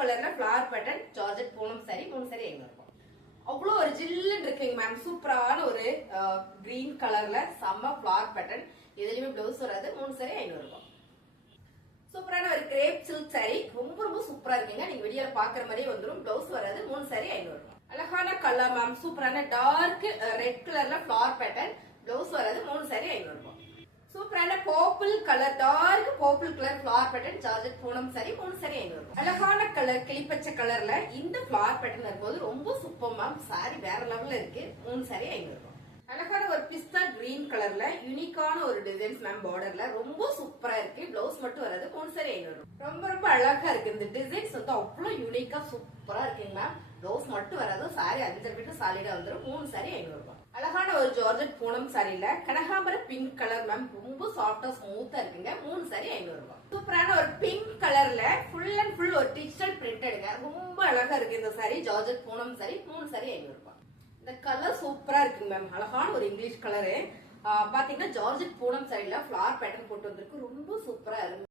கலர்ல flower pattern georgette Poonam sari 3 sari 500 ரூபாய். அவ்வளோ ஒரு ஜில்லுன்னு இருக்குங்க மேம். சூப்பரான ஒரு கிரீன் கலர்ல செம்ம ஃபிளவர் பேட்டர்ன். இதுலயுமே பிளவுஸ் வராது. 3 சாரி 500 ரூபாய். சூப்பரான ஒரு கிரேப் சில்க் சாரி. ரொம்ப ரொம்ப சூப்பரா இருக்குங்க. நீங்க வீடியோல பாக்குற மாதிரியே வந்துடும். பிளவுஸ் வராது. 3 சாரி 500 ரூபாய். அழகான கலர் மேம். சூப்பரான டார்க் ரெட் கலர்ல ஃபிளவர் பேட்டர்ன். பிளவுஸ் வராது. 3 சாரி 500 ரூபாய். சூப்பரான purple colour dark purple colour flower pattern georgette Poonam sari 3 sari 500 ரூபாய். அழகான கலர் கிளிப்பச்சை கலர்ல இந்த ஃபிளவர் பேட்டர்ன் வரும்போது ரொம்ப சூப்பர் மேம். சாரி வேற லெவல்ல இருக்கு. 3 சாரி 500 ரூபாய். அழகான ஒரு பிஸ்தா கிரீன் கலர்ல யூனிக்கான ஒரு டிசைன்ஸ் மேம். பார்டர்ல ரொம்ப சூப்பரா இருக்கு. பிளவுஸ் மட்டும் வராது. 3 சாரி 500 ரூபாய். ரொம்ப ரொம்ப அழகா இருக்கு. இந்த டிசைன்ஸ் வந்து அவ்வளவு யூனிக்கா சூப்பரா இருக்குங்க மேம். பிளவுஸ் மட்டும் வராது. சாரி 5 மீட்டர் சாலிடா வந்துடும். 3 சாரி 500 ரூபாய். அழகான ஒரு ஜார்ஜெட் பூனம் சாரில கனகாம்பர பிங்க் கலர் மேம். ரொம்ப சாஃப்டா ஸ்மூத்தா இருக்குங்க. 3 சாரி 500 ரூபாய். சூப்பரான ஒரு பிங்க் கலர்ல ஃபுல் அண்ட் ஃபுல் ஒரு டிஜிட்டல் பிரிண்டடுங்க. ரொம்ப அழகா இருக்கு இந்த சாரி. ஜார்ஜெட் பூனம் சாரி 3 சாரி 500 ரூபாய். இந்த கலர் சூப்பரா இருக்குங்க மேம். அழகான ஒரு இங்கிலீஷ் கலரு. பாத்தீங்கன்னா ஜார்ஜெட் பூனம் சாரில ஃபிளவர் பேட்டர்ன் போட்டு வந்திருக்கு. ரொம்ப சூப்பரா இருக்கு.